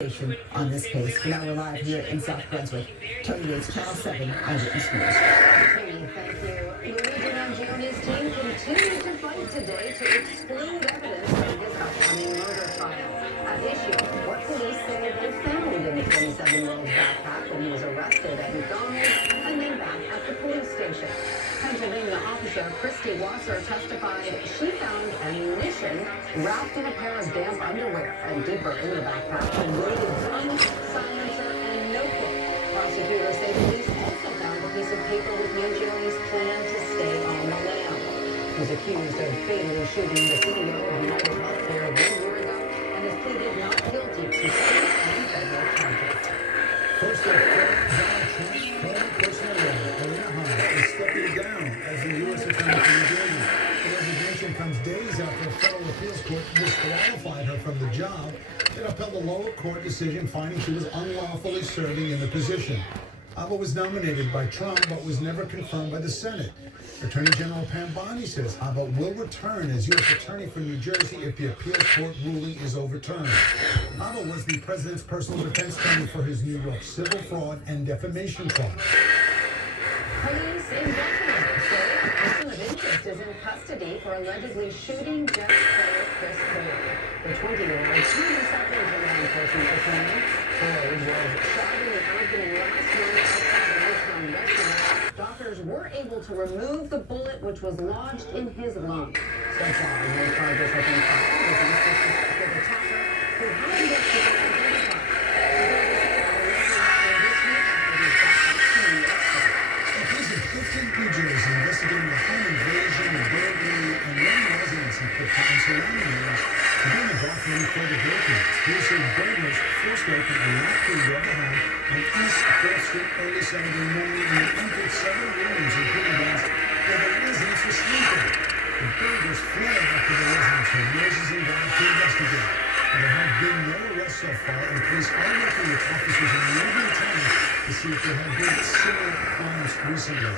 On this case. Now we're live here in South Brunswick. Tony Yates, Channel 7 Eyewitness News. Tony, thank you. Luigi Mangioni's team continued to fight today to exclude evidence from his upcoming murder trial. At issue, what police say they found in the 27-year-old's backpack when he was arrested at McDonald's and then back at the police station. Pennsylvania officer Christy Wasser testified she found ammunition wrapped in a pair of damp underwear and deeper in the backpack and loaded gun, silencer, and notebook. Prosecutors say police also found a piece of paper with Mangioni's plan to stay on the lam. He's accused of fatally shooting the CEO of United Healthcare 1 year ago and has pleaded not guilty to state and federal charges. First up, Donald Trump's former personal lawyer, is stepping down as the U.S. Attorney for New Jersey. The resignation comes days after a federal appeals court disqualified her from the job. It upheld a lower court decision finding she was unlawfully serving in the position. Abba was nominated by Trump but was never confirmed by the Senate. Attorney General Pam Bondi says Abba will return as U.S. Attorney for New Jersey if the appeals court ruling is overturned. Abba was the president's personal defense attorney for his New York civil fraud and defamation trial. Police in Buffalo say a person of interest is in custody for allegedly shooting Jets player Chris Boyd. The 20-year-old turned himself into law enforcement this morning. Boyd was shot in the abdomen last month outside a Midtown restaurant. Doctors were able to remove the bullet which was lodged in his lung. So far, no charges have been filed against the suspected attacker who hasn't yet been identified. Authorities say the alleged happened this week after he got back to New York City. Police in Clifton, New Jersey, investigating a home invasion and burglary and young residents in Clifton and surrounding areas have been involved in any further break-ins. Police say burglars forced open a locked door home on East 4th Street early Saturday morning and entered several rooms, including ones where the residents were sleeping. The burglars fled after the residents heard noises and got to investigate. There have been no arrests so far, and police are working with officers in neighboring towns to see if there have been similar crimes recently.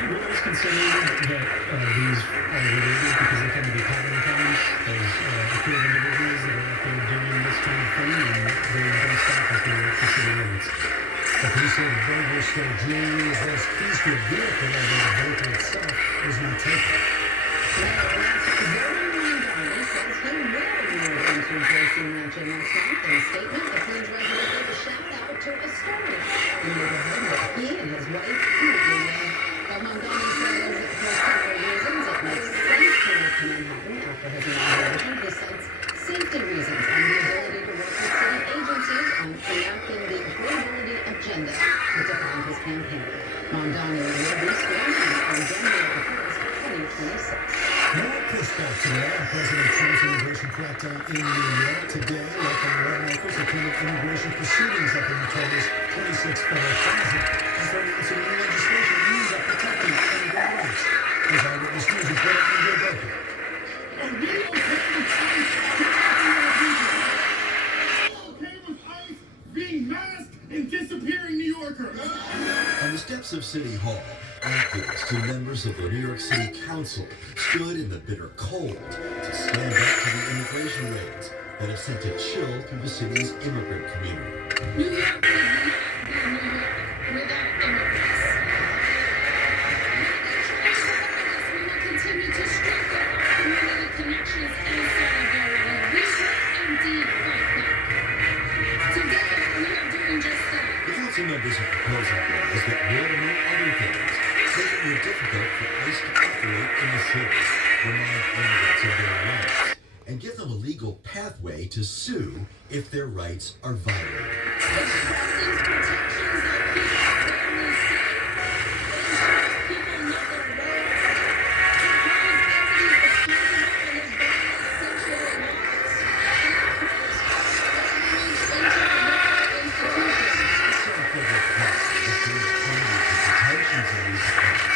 We're always considering that these are related because they tend to be pattern crimes. There's a few of individuals that are out there doing this kind of thing, and they don't stop at the city limits. The police say the burglars stole jewelry as well as keys to a vehicle, although the vehicle itself was not taken. Jason mentioned last month in a statement, the Queens resident gave a shout-out to Astoria, the neighborhood where he and his wife currently live. But Mondani says for several reasons it makes sense to move to Manhattan after his inauguration. He cites safety reasons and the ability to work with city agencies on enacting the affordability agenda to define his campaign. Mondani will be sworn in on January 1st, 2026. More pushback today on President Trump's immigration crackdown in New York. Today, local lawmakers attended immigration proceedings at the notorious 26th federal plaza after announcing new legislation aimed at protecting immigrant rights. As Eyewitness News reporter Andrew Baker. Being masked and disappearing New Yorker. On the steps of City Hall, activists and members of the New York City Council stood in the bitter cold to stand up to the immigration raids that have sent a chill through the city's immigrant community. New York would not be New York without immigrants. We will continue to strengthen our community connections and solidarity. We will indeed fight back. Today, we are doing just that. The council members are proposing laws that will, among other things, make it more difficult for ICE to operate in the city, remind immigrants of their rights, and give them a legal pathway to sue if their rights are violated. It strengthens protections that keep our families safe. It ensures people know their rights. It holds entities responsible for their violent sexual acts. And of course, it moves into local institutions. Some federal costs to state hundreds of detentions in recent months.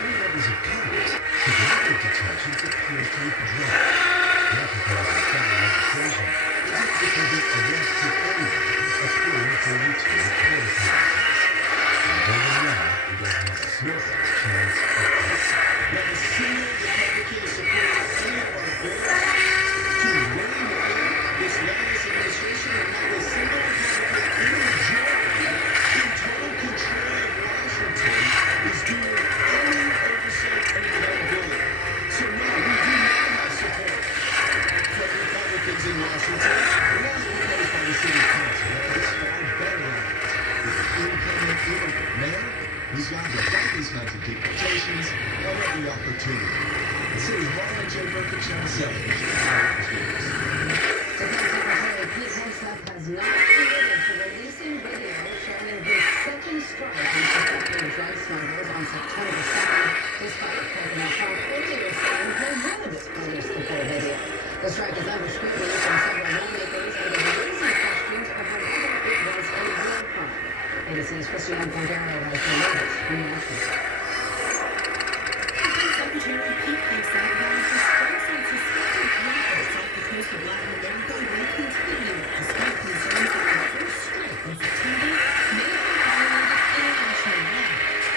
Three members of Congress said the number of detentions appears to have dropped. They're proposing federal legislation that would prevent arrests of anyone appearing for routine court appearances. has not committed to releasing video showing the second strike on suspected drug smugglers on September 2nd, despite President Trump earlier saying he would release the full video. The strike is under scrutiny from several lawmakers and is raising questions over whether it was a war crime. ABC's Christiane Cordero has the latest from Washington. Secretary Pete Hegseth vows the strikes on suspected drug off the coast of Latin America will continue, despite concerns that the first strike in September may have violated international law.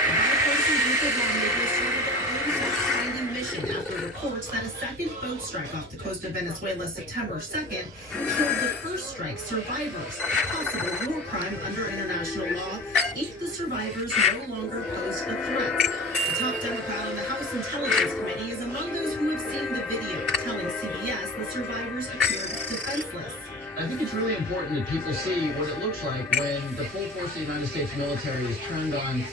A bipartisan group of lawmakers started their own fact-finding mission after reports that a second boat strike off the coast of Venezuela September 2nd killed the first strike survivors, a possible war crime under international law if the survivors no longer posed a threat. The top Democrat on the House Intelligence Committee is among those who have seen the video, telling CBS the survivors appeared defenseless. I think it's really important that people see what it looks like when the full force of the United States military is turned on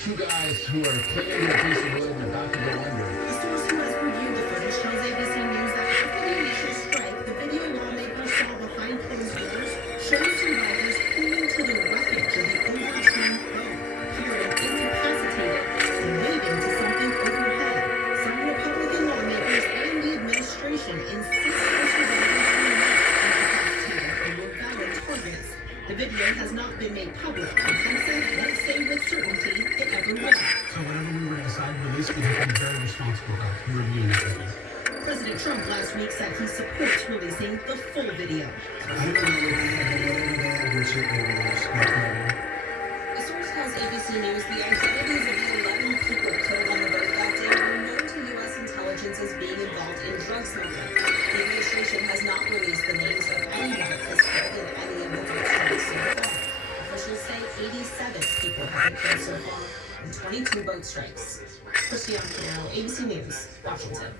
two guys who are clinging to a piece of wood and about to go under. A source who has reviewed the footage tells ABC News that after the initial strike, the video lawmakers saw behind closed doors shows survivors clinging to the wreckage of the overturned boat, appearing incapacitated and waving to something overhead. Some Republican lawmakers and the administration insist the survivors were not incapacitated and were valid targets. The video has not been made public, and Hegseth won't say with certainty it ever will. So whenever we were to decide to release, we have to be very responsible about reviewing that video. President Trump last week said he supports releasing the full video. I don't know what they have, but whatever they have, we should release. A source tells ABC News the identities of the 11 people killed on the boat that day were known to U.S. intelligence as being involved in drug smuggling. The administration has not released the names of anyone that's killed in any of the boat strikes so far. Officials say 87 people have been killed so far in 22 boat strikes. Christiane Cordero, ABC News, Washington.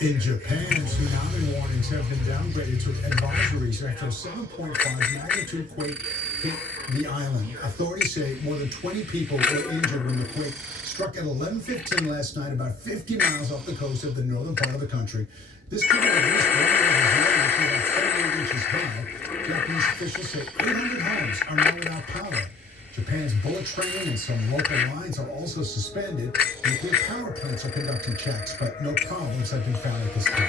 In Japan, tsunami warnings have been downgraded to advisories after a 7.5 magnitude quake hit the island. Authorities say more than 20 people were injured when the quake struck at 11:15 last night, about 50 miles off the coast of the northern part of the country. This triggered at least one of about 28 inches high. Japanese officials say 800 homes are now without power. Japan's bullet train and some local lines are also suspended. Nuclear power plants are conducting checks, but no problems have been found at this time.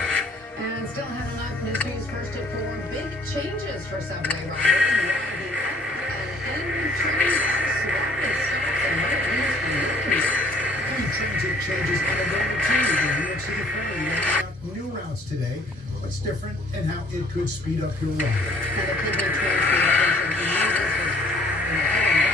And still having eyewitness news first at 4. Big changes for subway riders. While the F and N trains are swapping stops and what it means for your commute. And transit changes on the number 2. The New York City Ferry rolling out new routes today. What's different and how it could speed up your ride. Now the kidney transplantation for new visitors in the head and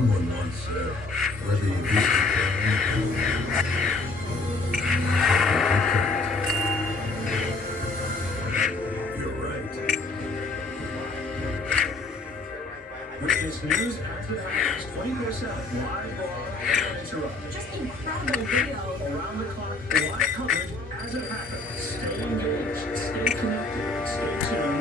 Someone once said, whether you beat the you're right. Witness news after the facts, 24/7, live, raw, and uninterrupted. Just incredible video. Around the clock, live coverage as it happens. Stay engaged, stay connected, stay tuned.